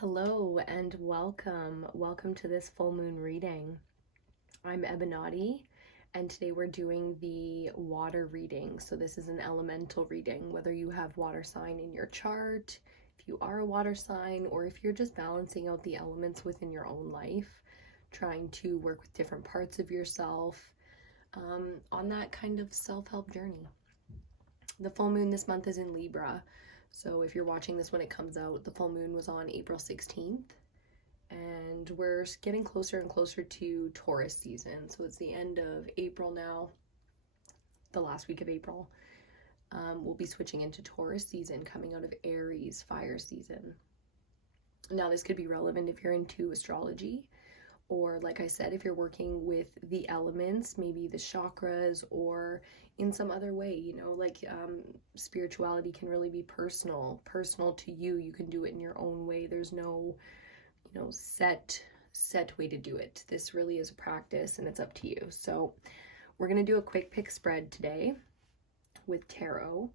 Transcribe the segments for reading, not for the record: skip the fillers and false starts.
Hello and welcome. Welcome to this full moon reading. I'm EBINOTTI and today we're doing the water reading. So this is an elemental reading, whether you have water sign in your chart, if you are a water sign, or if you're just balancing out the elements within your own life, trying to work with different parts of yourself on that kind of self-help journey. The full moon this month is in Libra. So if you're watching this when it comes out, the full moon was on April 16th, and we're getting closer and closer to Taurus season. So it's the end of April now, the last week of April. We'll be switching into Taurus season, coming out of Aries fire season. Now this could be relevant if you're into astrology, or like I said, if you're working with the elements, maybe the chakras, or in some other way, you know, like spirituality can really be personal to you. You can do it in your own way. There's no, you know, set way to do it. This really is a practice and it's up to you. So we're going to do a quick pick spread today with tarot.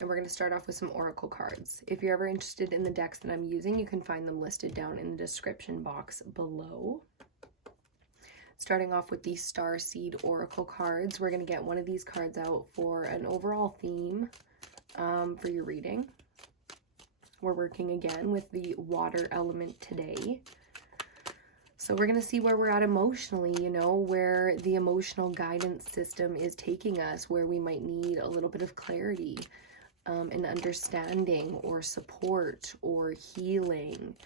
And we're going to start off with some oracle cards. If you're ever interested in the decks that I'm using, you can find them listed down in the description box below. Starting off with these Star Seed Oracle cards, we're going to get one of these cards out for an overall theme for your reading. We're working again with the water element today. So we're going to see where we're at emotionally, you know, where the emotional guidance system is taking us, where we might need a little bit of clarity and understanding or support or healing.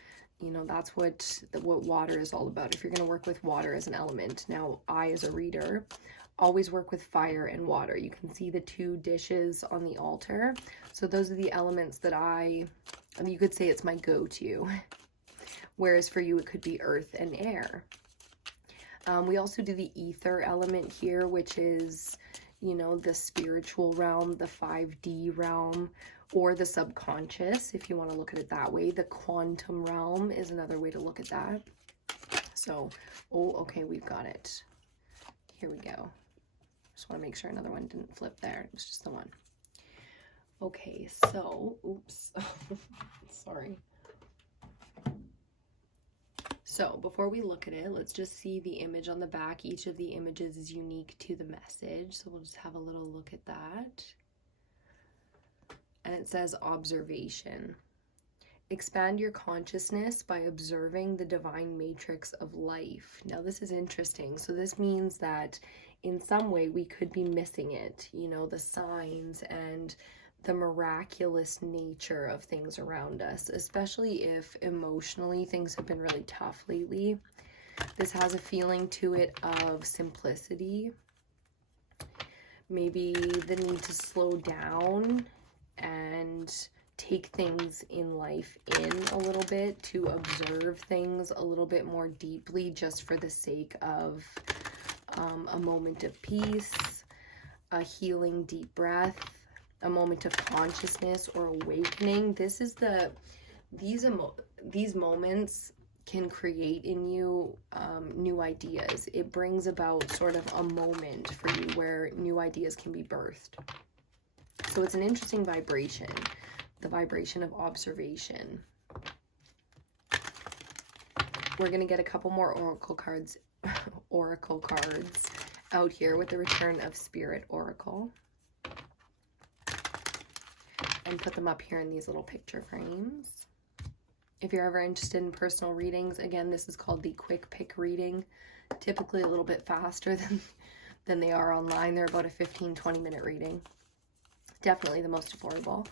You know, that's what water is all about. If you're going to work with water as an element. Now, I, as a reader, always work with fire and water. You can see the two dishes on the altar. So those are the elements that you could say it's my go-to. Whereas for you, it could be earth and air. We also do the ether element here, which is, you know, the spiritual realm, the 5D realm, or the subconscious, if you want to look at it that way. The quantum realm is another way to look at that. So, oh, okay, we've got it. Here we go. Just want to make sure another one didn't flip there. It was just the one. Okay, so, oops, sorry. So before we look at it, let's just see the image on the back. Each of the images is unique to the message. So we'll just have a little look at that. And it says observation. Expand your consciousness by observing the divine matrix of life. Now this is interesting. So this means that in some way we could be missing it, you know, the signs and the miraculous nature of things around us, especially if emotionally things have been really tough lately. This has a feeling to it of simplicity, maybe the need to slow down and take things in life in a little bit, to observe things a little bit more deeply just for the sake of a moment of peace, a healing deep breath, a moment of consciousness or awakening. This is these moments can create in you new ideas. It brings about sort of a moment for you where new ideas can be birthed. So it's an interesting vibration, the vibration of observation. We're going to get a couple more oracle cards out here with the return of Spirit Oracle. And put them up here in these little picture frames. If you're ever interested in personal readings, again, this is called the quick pick reading. Typically a little bit faster than they are online. They're about a 15-20 minute reading. Definitely the most affordable.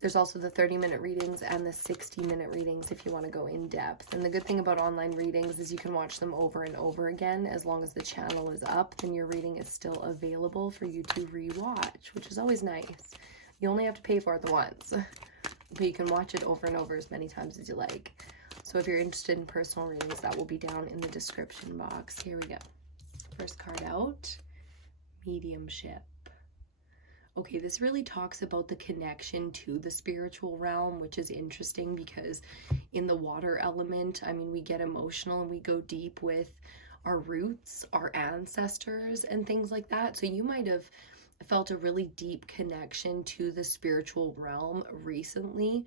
There's also the 30-minute readings and the 60-minute readings if you want to go in depth. And the good thing about online readings is you can watch them over and over again. As long as the channel is up, then your reading is still available for you to rewatch, which is always nice. You only have to pay for it once, but you can watch it over and over as many times as you like. So if you're interested in personal readings, that will be down in the description box. Here we go. First card out, mediumship. Okay, this really talks about the connection to the spiritual realm, which is interesting because in the water element, I mean, we get emotional and we go deep with our roots, our ancestors, and things like that. So you might have felt a really deep connection to the spiritual realm recently.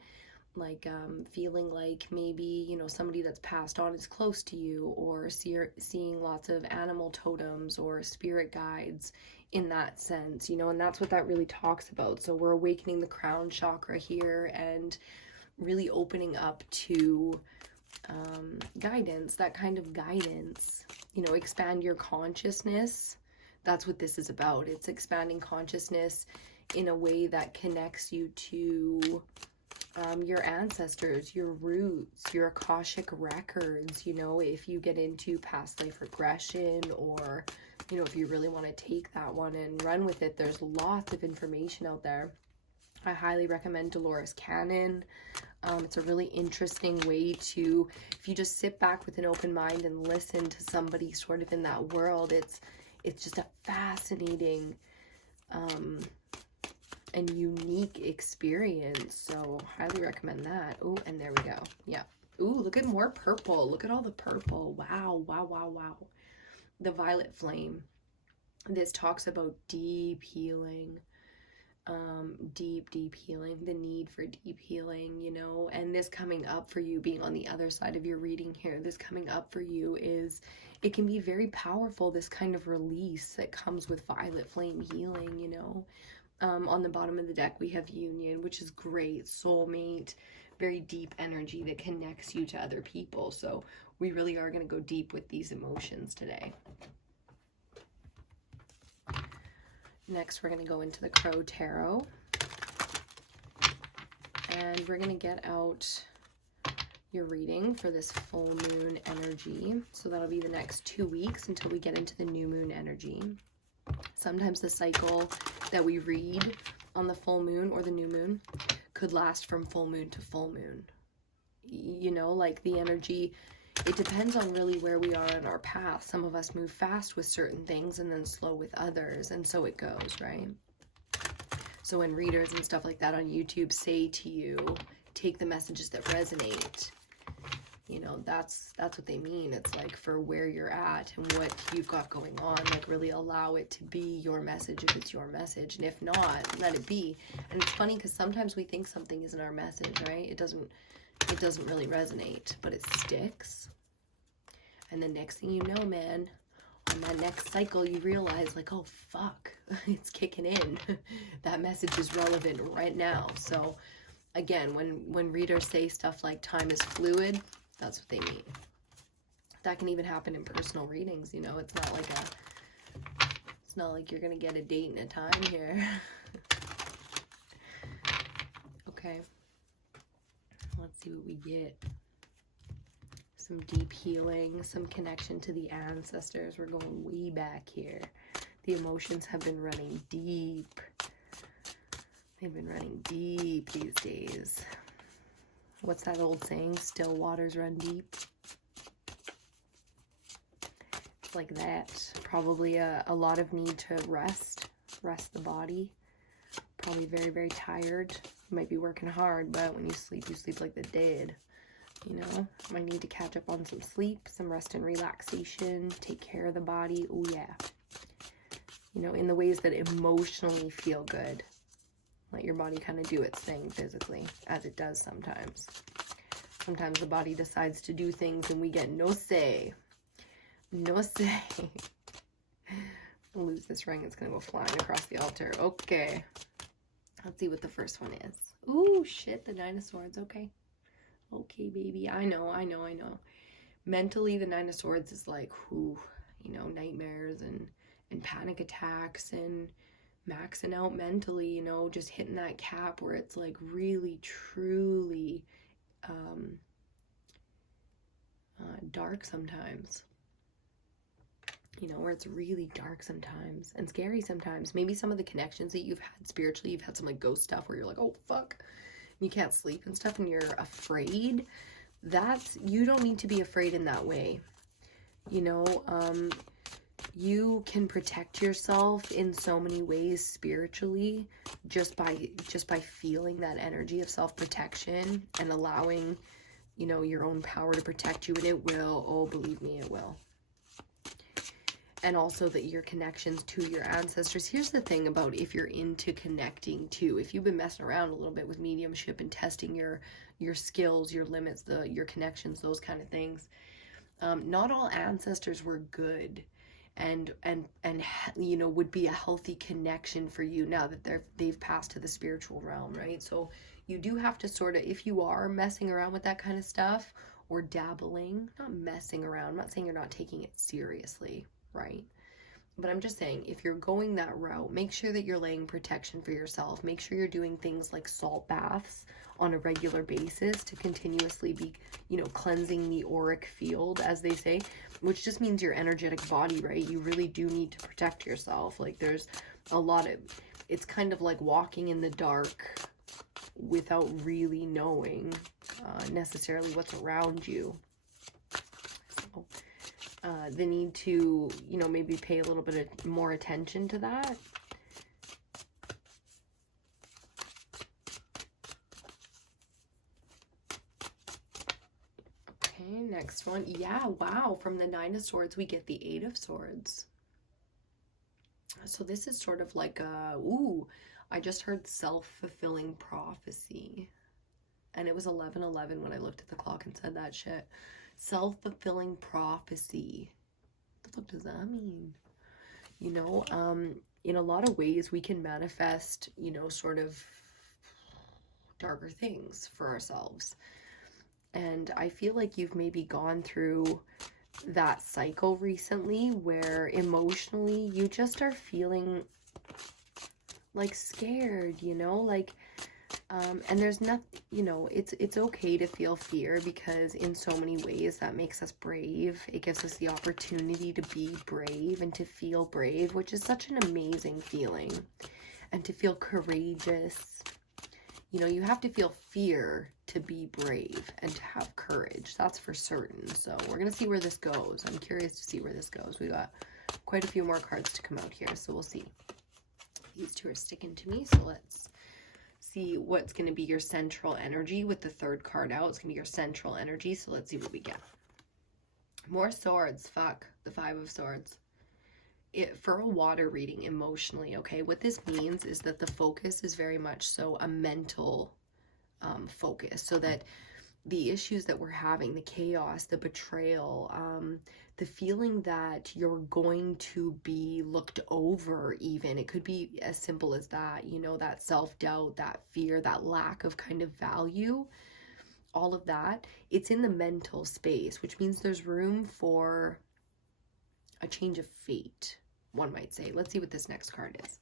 feeling like maybe, you know, somebody that's passed on is close to you, or seeing lots of animal totems or spirit guides in that sense, you know, and that's what that really talks about. So we're awakening the crown chakra here and really opening up to guidance, that kind of guidance, you know, expand your consciousness. That's what this is about. It's expanding consciousness in a way that connects you to your ancestors, your roots, your Akashic records. You know, if you get into past life regression, or, you know, if you really want to take that one and run with it, there's lots of information out there. I highly recommend Dolores Cannon. It's a really interesting way to, if you just sit back with an open mind and listen to somebody sort of in that world, it's just a fascinating and unique experience. So highly recommend that. Oh, and there we go. Yeah. Ooh, look at more purple. Look at all the purple. Wow, wow, wow, wow. The violet flame. This talks about deep healing. Deep healing, the need for deep healing, you know, and this coming up for you, being on the other side of your reading here, this coming up for you is, it can be very powerful, this kind of release that comes with violet flame healing, you know. On the bottom of the deck, we have union, which is great, soulmate, very deep energy that connects you to other people. So we really are going to go deep with these emotions today. Next, we're going to go into the Crow Tarot, and we're going to get out your reading for this full moon energy. So that'll be the next 2 weeks until we get into the new moon energy. Sometimes the cycle that we read on the full moon or the new moon could last from full moon to full moon. You know, like the energy, it depends on really where we are in our path. Some of us move fast with certain things and then slow with others, and so it goes, right? So when readers and stuff like that on YouTube say to you, take the messages that resonate, you know, that's what they mean. It's like for where you're at and what you've got going on, like really allow it to be your message if it's your message, and if not, let it be. And it's funny because sometimes we think something isn't our message, right? It doesn't really resonate, but it sticks. And the next thing you know, man, on that next cycle, you realize like, oh, fuck, it's kicking in. That message is relevant right now. So again, when readers say stuff like time is fluid, that's what they mean. That can even happen in personal readings, you know. It's not like you're going to get a date and a time here. Okay. Let's see what we get. Some deep healing, some connection to the ancestors. We're going way back here. The emotions have been running deep. They've been running deep these days. What's that old saying? Still waters run deep. It's like that. Probably a lot of need to rest the body. Probably very, very tired. You might be working hard, but when you sleep like the dead. You know, might need to catch up on some sleep, some rest and relaxation, take care of the body. Oh yeah. You know, in the ways that emotionally feel good. Let your body kind of do its thing physically, as it does sometimes. Sometimes the body decides to do things and we get no say. No say. I'll lose this ring. It's going to go flying across the altar. Okay. Let's see what the first one is. Ooh, shit, the Nine of Swords. Okay. Okay, baby. I know. Mentally, the Nine of Swords is like, whew, you know, nightmares and panic attacks and maxing out mentally, you know, just hitting that cap where it's like really, truly dark sometimes. You know, where it's really dark sometimes and scary sometimes. Maybe some of the connections that you've had spiritually, you've had some like ghost stuff where you're like, oh, fuck. You can't sleep and stuff and you're afraid. You don't need to be afraid in that way. You know, you can protect yourself in so many ways spiritually just by feeling that energy of self-protection and allowing, you know, your own power to protect you, and it will. Oh, believe me, it will. and also that your connections to your ancestors. Here's the thing about if you're into connecting too, if you've been messing around a little bit with mediumship and testing your skills, your limits, your connections, those kind of things, not all ancestors were good and you know, would be a healthy connection for you now that they've passed to the spiritual realm, right? So you do have to sort of, if you are messing around with that kind of stuff or dabbling, not messing around, I'm not saying you're not taking it seriously, right? But I'm just saying, if you're going that route, make sure that you're laying protection for yourself. Make sure you're doing things like salt baths on a regular basis to continuously be, you know, cleansing the auric field, as they say, which just means your energetic body, right? You really do need to protect yourself. Like, there's a lot of, it's kind of like walking in the dark without really knowing necessarily what's around you. So the need to, you know, maybe pay a little bit more attention to that. Okay, next one. Yeah, wow, from the Nine of Swords we get the Eight of Swords. So this is sort of like a, ooh, I just heard self-fulfilling prophecy. And it was 11:11 when I looked at the clock and said that shit. Self-fulfilling prophecy. What the fuck does that mean? You know, in a lot of ways we can manifest, you know, sort of darker things for ourselves. And I feel like you've maybe gone through that cycle recently where emotionally you just are feeling like scared, you know, like, and there's nothing, you know, it's okay to feel fear, because in so many ways that makes us brave. It gives us the opportunity to be brave and to feel brave, which is such an amazing feeling, and to feel courageous. You know, you have to feel fear to be brave and to have courage. That's for certain. So we're going to see where this goes. I'm curious to see where this goes. We got quite a few more cards to come out here, so we'll see. These two are sticking to me, so let's see what's going to be your central energy with the third card out. It's going to be your central energy, so let's see what we get. More swords. Fuck. The Five of Swords. For a water reading emotionally, okay, what this means is that the focus is very much so a mental focus, so that the issues that we're having, the chaos, the betrayal, the feeling that you're going to be looked over, even, it could be as simple as that, you know, that self-doubt, that fear, that lack of kind of value, all of that, it's in the mental space, which means there's room for a change of fate, one might say. Let's see what this next card is.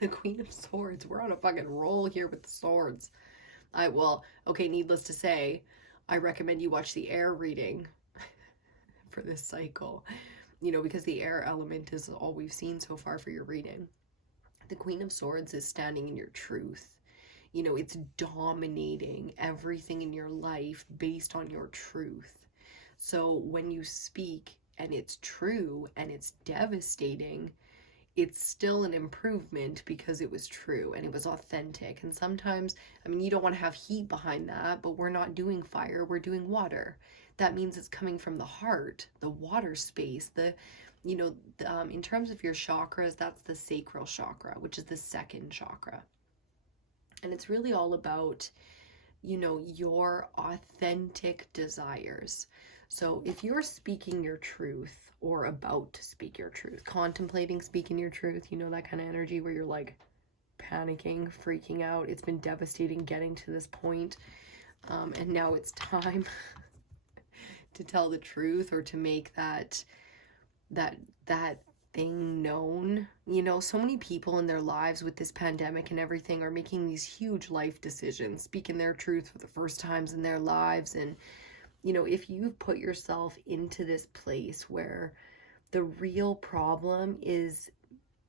The Queen of Swords. We're on a fucking roll here with the swords. Well, okay, needless to say, I recommend you watch the air reading for this cycle, you know, because the air element is all we've seen so far for your reading. The Queen of Swords is standing in your truth. You know, it's dominating everything in your life based on your truth. So when you speak and it's true and it's devastating, it's still an improvement because it was true and it was authentic. And sometimes, I mean, you don't want to have heat behind that, but we're not doing fire, we're doing water. That means it's coming from the heart, the water space, you know, in terms of your chakras, that's the sacral chakra, which is the second chakra. And it's really all about, you know, your authentic desires. So if you're speaking your truth, or about to speak your truth, contemplating speaking your truth, you know, that kind of energy where you're like panicking, freaking out, it's been devastating getting to this point, and now it's time to tell the truth, or to make that thing known. You know, so many people in their lives with this pandemic and everything are making these huge life decisions, speaking their truth for the first times in their lives. And you know, if you've put yourself into this place where the real problem is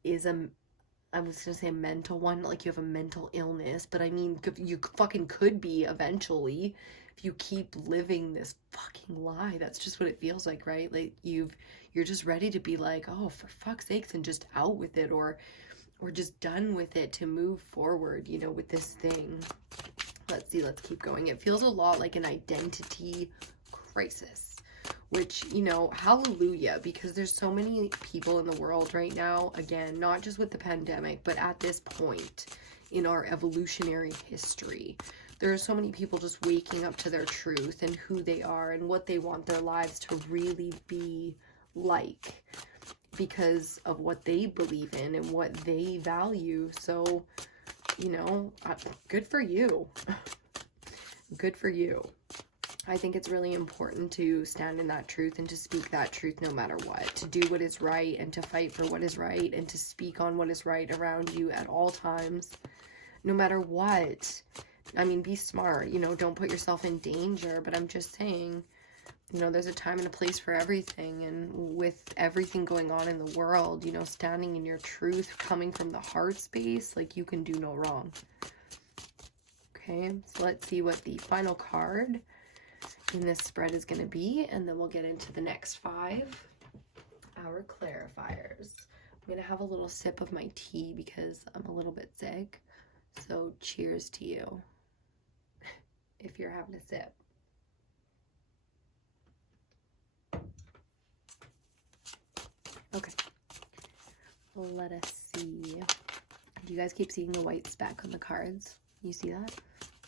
I was gonna say a mental one, like you have a mental illness, but I mean, you fucking could be eventually, if you keep living this fucking lie. That's just what it feels like, right? Like you're just ready to be like, oh, for fuck's sakes, and just out with it, or just done with it, to move forward, you know, with this thing. Let's see, let's keep going. It feels a lot like an identity crisis, which, you know, hallelujah, because there's so many people in the world right now, again, not just with the pandemic, but at this point in our evolutionary history, there are so many people just waking up to their truth and who they are and what they want their lives to really be like, because of what they believe in and what they value. So, you know, good for you. Good for you. I think it's really important to stand in that truth and to speak that truth no matter what, to do what is right and to fight for what is right and to speak on what is right around you at all times, no matter what. I mean, be smart, you know, don't put yourself in danger, but I'm just saying, you know, there's a time and a place for everything, and with everything going on in the world, you know, standing in your truth, coming from the heart space, like, you can do no wrong. Okay, so let's see what the final card in this spread is going to be, and then we'll get into the next 5, our clarifiers. I'm going to have a little sip of my tea because I'm a little bit sick, so cheers to you if you're having a sip. Okay, let us see. Do you guys keep seeing the white speck on the cards? You see that?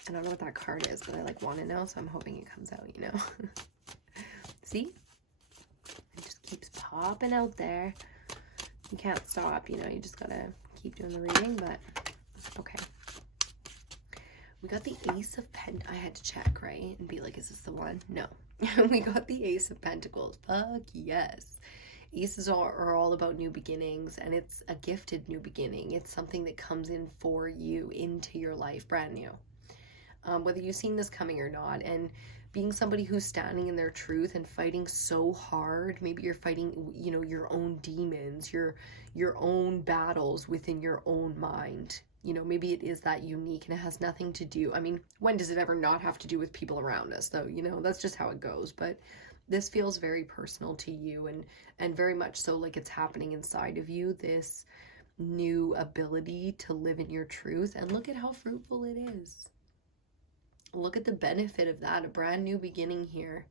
I don't know what that card is, but I like want to know, so I'm hoping it comes out, you know. See? It just keeps popping out there. You can't stop, you know, you just gotta keep doing the reading, but okay. We got the Ace of Pentacles. I had to check, right? And be like, is this the one? No. We got the Ace of Pentacles. Fuck yes. Aces are all about new beginnings, and it's a gifted new beginning. It's something that comes in for you into your life, brand new. Whether you've seen this coming or not, and being somebody who's standing in their truth and fighting so hard, maybe you're fighting, you know, your own demons, your own battles within your own mind. You know, maybe it is that unique and it has nothing to do, I mean, when does it ever not have to do with people around us, though? You know, that's just how it goes. But this feels very personal to you, and very much so like it's happening inside of you, this new ability to live in your truth. And look at how fruitful it is. Look at the benefit of that, a brand new beginning here.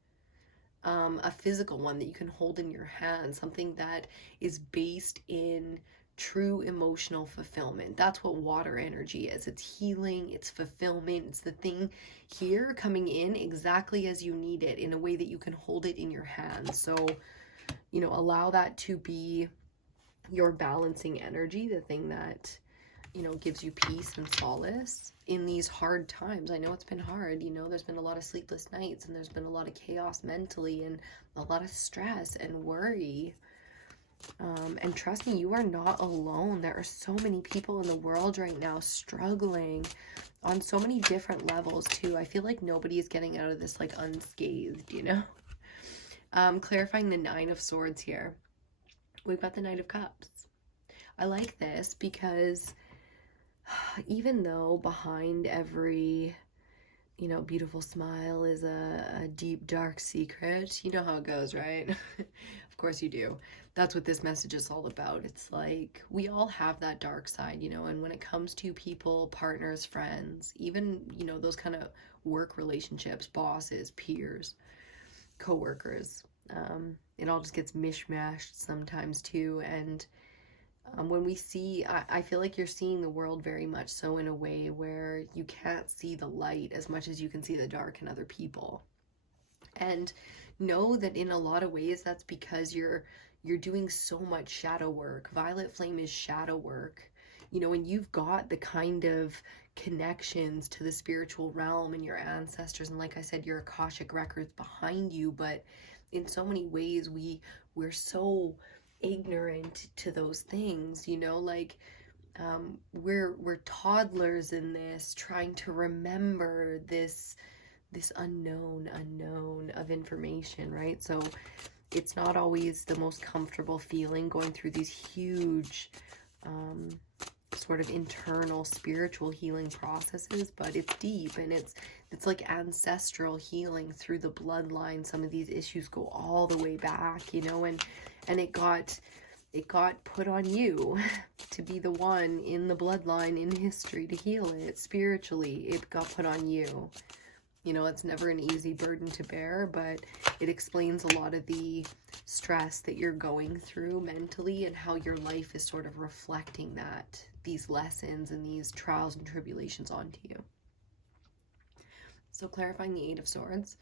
A physical one that you can hold in your hand, something that is based in true emotional fulfillment. That's what water energy is. It's healing, it's fulfillment, it's the thing here coming in exactly as you need it in a way that you can hold it in your hand. So, you know, allow that to be your balancing energy, the thing that, you know, gives you peace and solace in these hard times. I know it's been hard, you know, there's been a lot of sleepless nights, and there's been a lot of chaos mentally, and a lot of stress and worry. And trust me, you are not alone. There are so many people in the world right now struggling on so many different levels too. I feel like nobody is getting out of this like unscathed, you know. Clarifying the 9 of Swords here. We've got the Knight of Cups. I like this because even though behind every, you know, beautiful smile is a deep, dark secret, you know how it goes, right? Of course you do. That's what this message is all about. It's like we all have that dark side, you know, and when it comes to people, partners, friends, even, you know, those kind of work relationships, bosses, peers, co-workers, it all just gets mishmashed sometimes too. And when we see, I feel like you're seeing the world very much so in a way where you can't see the light as much as you can see the dark in other people. And know that in a lot of ways that's because you're doing so much shadow work. Violet flame is shadow work, you know, and you've got the kind of connections to the spiritual realm and your ancestors, and like I said, your Akashic records behind you. But in so many ways we're so ignorant to those things, you know, like we're toddlers in this, trying to remember this unknown of information, right? So it's not always the most comfortable feeling going through these huge sort of internal spiritual healing processes, but it's deep, and it's like ancestral healing through the bloodline. Some of these issues go all the way back, you know, and it got put on you to be the one in the bloodline in history to heal it spiritually. It got put on you. You know, it's never an easy burden to bear, but it explains a lot of the stress that you're going through mentally and how your life is sort of reflecting that, these lessons and these trials and tribulations onto you. So clarifying the Eight of Swords,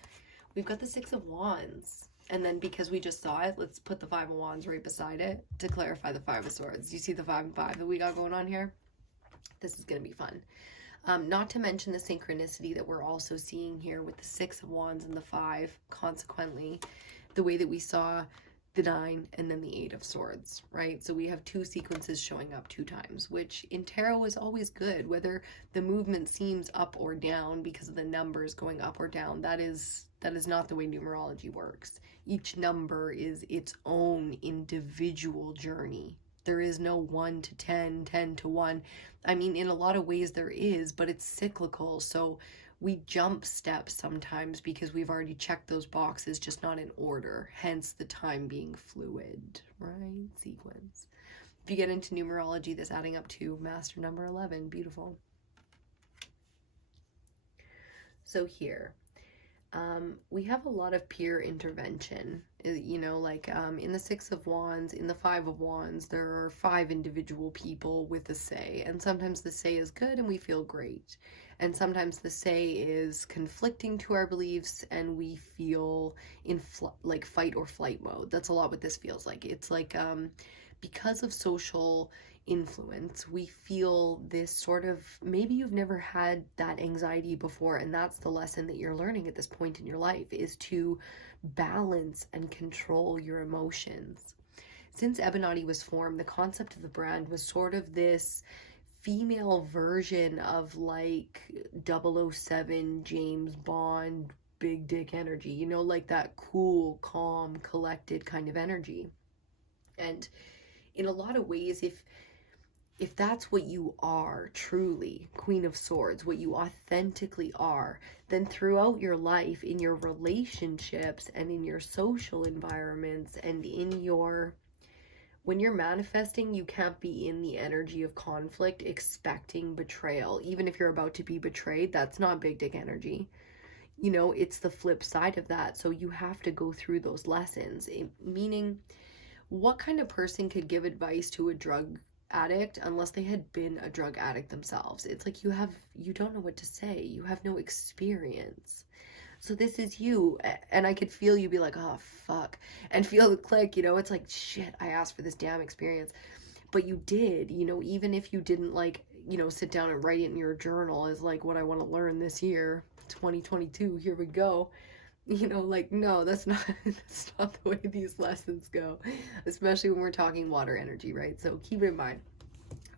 we've got the Six of Wands. And then because we just saw it, let's put the Five of Wands right beside it to clarify the Five of Swords. You see the 5 and 5 that we got going on here? This is going to be fun. Not to mention the synchronicity that we're also seeing here with the Six of Wands and the 5, consequently, the way that we saw the 9 and then the 8 of Swords, right? So we have 2 sequences showing up 2 times, which in tarot is always good, whether the movement seems up or down because of the numbers going up or down. That is not the way numerology works. Each number is its own individual journey. There is no 1 to 10, 10 to 1. I mean, in a lot of ways there is, but it's cyclical. So we jump steps sometimes because we've already checked those boxes, just not in order. Hence the time being fluid, right? Sequence. If you get into numerology, this adding up to master number 11. Beautiful. So here, we have a lot of peer intervention, you know, like in the Six of Wands, in the Five of Wands, there are 5 individual people with a say, and sometimes the say is good and we feel great, and sometimes the say is conflicting to our beliefs and we feel in like fight or flight mode. That's a lot what this feels like. It's like because of social influence, we feel this sort of, maybe you've never had that anxiety before, and that's the lesson that you're learning at this point in your life, is to balance and control your emotions. Since EBINOTTI was formed, the concept of the brand was sort of this female version of like 007 James Bond big dick energy, you know, like that cool, calm, collected kind of energy. And in a lot of ways, if that's what you are, truly, Queen of Swords, what you authentically are, then throughout your life, in your relationships and in your social environments and in your, when you're manifesting, you can't be in the energy of conflict expecting betrayal. Even if you're about to be betrayed, that's not big dick energy. You know, it's the flip side of that. So you have to go through those lessons. Meaning, what kind of person could give advice to a drug addict unless they had been a drug addict themselves? It's like you don't know what to say. You have no experience. So this is you, and I could feel you be like, oh fuck, and feel the click, you know. It's like, shit, I asked for this damn experience, but you did, you know. Even if you didn't, like, you know, sit down and write it in your journal as like what I want to learn this year, 2022, here we go. You know, like, no, that's not the way these lessons go, especially when we're talking water energy, right? So keep it in mind.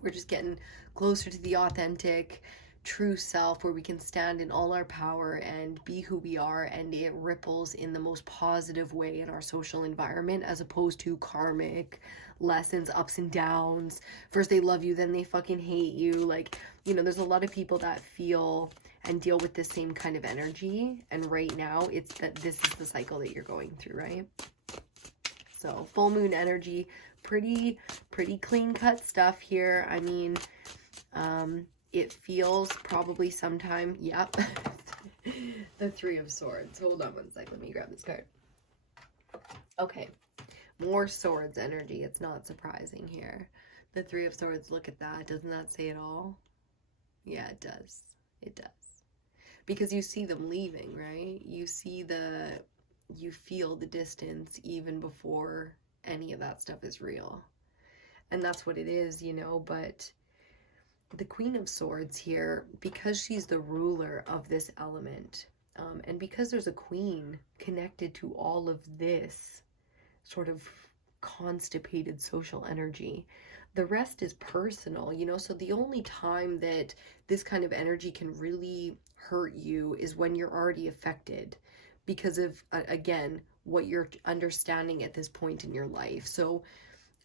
We're just getting closer to the authentic, true self, where we can stand in all our power and be who we are, and it ripples in the most positive way in our social environment, as opposed to karmic lessons, ups and downs. First they love you, then they fucking hate you. Like, you know, there's a lot of people that feel and deal with the same kind of energy, and right now it's that this is the cycle that you're going through, right? So full moon energy, pretty clean cut stuff here. I mean, it feels probably sometime, yep. The Three of Swords. Hold on one sec, let me grab this card. Okay, more swords energy. It's not surprising here. The Three of Swords, look at that. Doesn't that say it all? Yeah, it does. It does. Because you see them leaving, right? You feel the distance even before any of that stuff is real. And that's what it is, you know. But the Queen of Swords here, because she's the ruler of this element, and because there's a queen connected to all of this sort of constipated social energy, the rest is personal, you know. So the only time that this kind of energy can really hurt you is when you're already affected because of, again, what you're understanding at this point in your life. So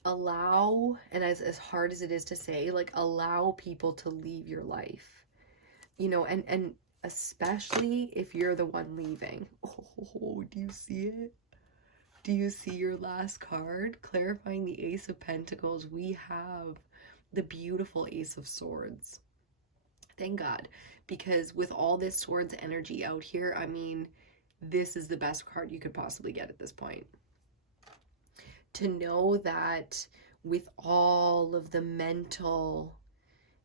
allow, and as hard as it is to say, like, allow people to leave your life, you know, and especially if you're the one leaving. Oh, do you see it? Do you see your last card? Clarifying the Ace of Pentacles, we have the beautiful Ace of Swords. Thank God. Because with all this swords energy out here, I mean, this is the best card you could possibly get at this point. To know that with all of the mental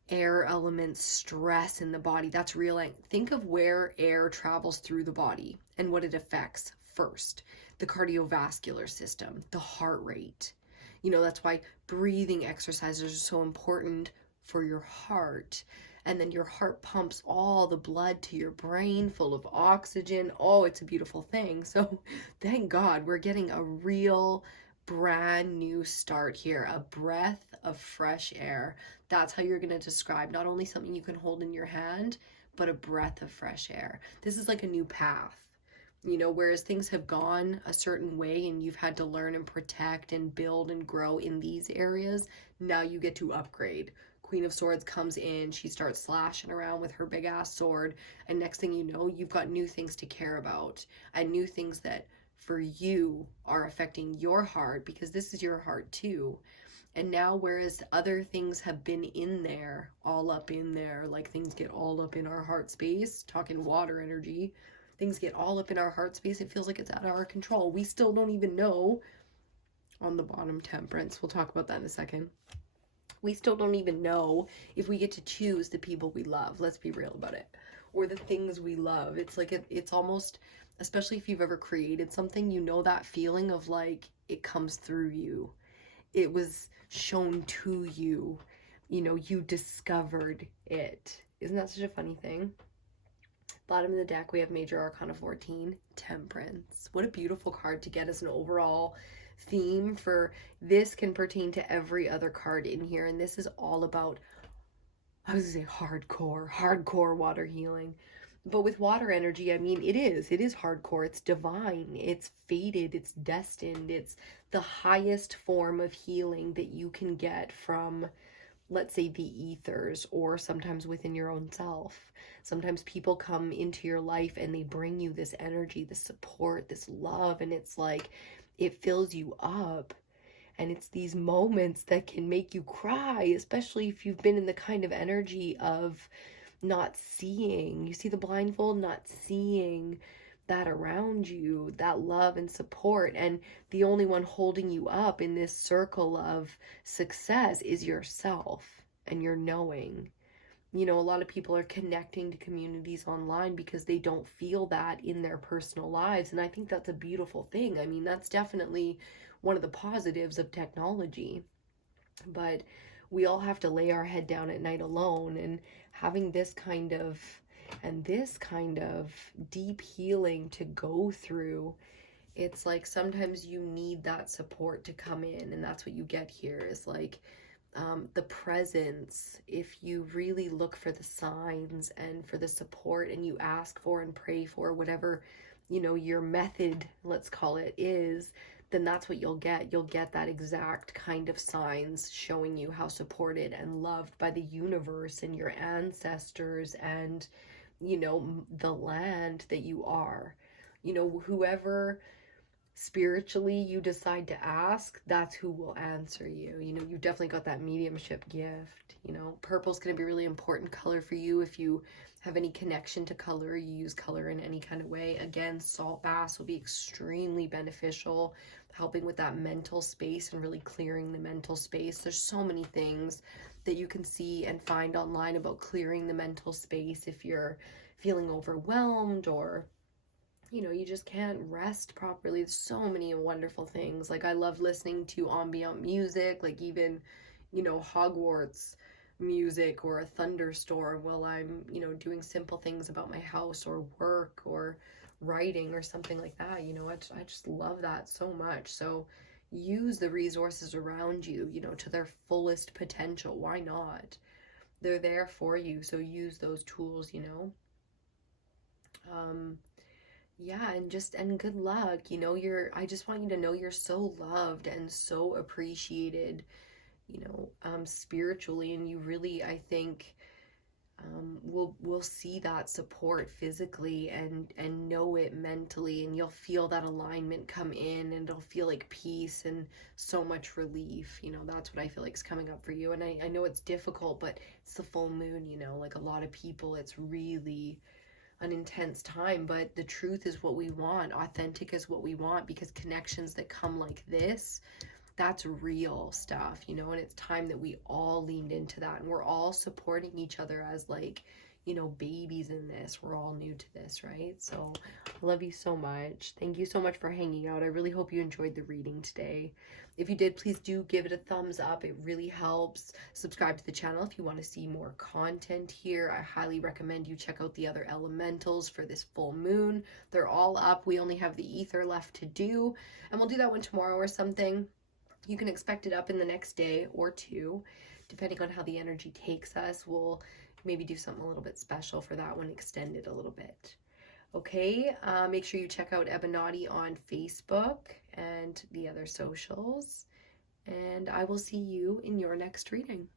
air element stress in the body, that's real. Think of where air travels through the body and what it affects first. The cardiovascular system, the heart rate. You know, that's why breathing exercises are so important for your heart. And then your heart pumps all the blood to your brain full of oxygen. Oh, it's a beautiful thing. So thank God we're getting a real brand new start here, a breath of fresh air. That's how you're going to describe not only something you can hold in your hand, but a breath of fresh air. This is like a new path. You know, whereas things have gone a certain way and you've had to learn and protect and build and grow in these areas, now you get to upgrade. Queen of Swords comes in, she starts slashing around with her big ass sword, and next thing you know, you've got new things to care about and new things that for you are affecting your heart, because this is your heart too. And now, whereas other things have been in there, all up in there, like things get all up in our heart space, talking water energy, things get all up in our heart space, it feels like it's out of our control. We still don't even know. On the bottom, Temperance, we'll talk about that in a second. We still don't even know if we get to choose the people we love. Let's be real about it. Or the things we love. It's like, it's almost, especially if you've ever created something, you know that feeling of like, it comes through you. It was shown to you. You know, you discovered it. Isn't that such a funny thing? Bottom of the deck, we have Major Arcana 14, Temperance. What a beautiful card to get as an overall theme for this. Can pertain to every other card in here, and this is all about, I was gonna say hardcore water healing. But with water energy, I mean, it is hardcore, it's divine, it's fated, it's destined, it's the highest form of healing that you can get from, let's say, the ethers, or sometimes within your own self. Sometimes people come into your life and they bring you this energy, this support, this love, and it's like, it fills you up. And it's these moments that can make you cry, especially if you've been in the kind of energy of not seeing. You see the blindfold, not seeing that around you, that love and support. And the only one holding you up in this circle of success is yourself and your knowing. You know, a lot of people are connecting to communities online because they don't feel that in their personal lives. And I think that's a beautiful thing. I mean, that's definitely one of the positives of technology. But we all have to lay our head down at night alone, and having this kind of deep healing to go through, it's like sometimes you need that support to come in, and that's what you get here is like the presence. If you really look for the signs and for the support, and you ask for and pray for whatever, you know, your method, let's call it, is, then that's what you'll get. You'll get that exact kind of signs showing you how supported and loved by the universe and your ancestors and, you know, the land that you are. You know, whoever spiritually you decide to ask, that's who will answer you. You know, you've definitely got that mediumship gift. You know, purple's going to be a really important color for you. If you have any connection to color, you use color in any kind of way. Again, salt baths will be extremely beneficial, helping with that mental space and really clearing the mental space. There's so many things that you can see and find online about clearing the mental space if you're feeling overwhelmed, or you know, you just can't rest properly. There's so many wonderful things. Like, I love listening to ambient music, like even, you know, Hogwarts music or a thunderstorm while I'm, you know, doing simple things about my house or work or writing or something like that. You know, I just love that so much. So use the resources around you, you know, to their fullest potential. Why not? They're there for you. So use those tools, you know. Yeah, and good luck. You know, I just want you to know you're so loved and so appreciated, you know, spiritually, and you really, I think, we'll see that support physically and know it mentally, and you'll feel that alignment come in, and it'll feel like peace and so much relief. You know, that's what I feel like is coming up for you. And I know it's difficult, but it's the full moon, you know, like a lot of people, it's really an intense time, but the truth is what we want. Authentic is what we want, because connections that come like this, that's real stuff, you know. And it's time that we all leaned into that, and we're all supporting each other as, like, you know, babies in this. We're all new to this, right? So I love you so much. Thank you so much for hanging out. I really hope you enjoyed the reading today. If you did, please do give it a thumbs up. It really helps. Subscribe to the channel if you want to see more content here. I highly recommend you check out the other elementals for this full moon. They're all up. We only have the ether left to do, and we'll do that one tomorrow or something. You can expect it up in the next day or two, depending on how the energy takes us. We'll maybe do something a little bit special for that one, extend it a little bit. Okay, make sure you check out EBINOTTI on Facebook and the other socials, and I will see you in your next reading.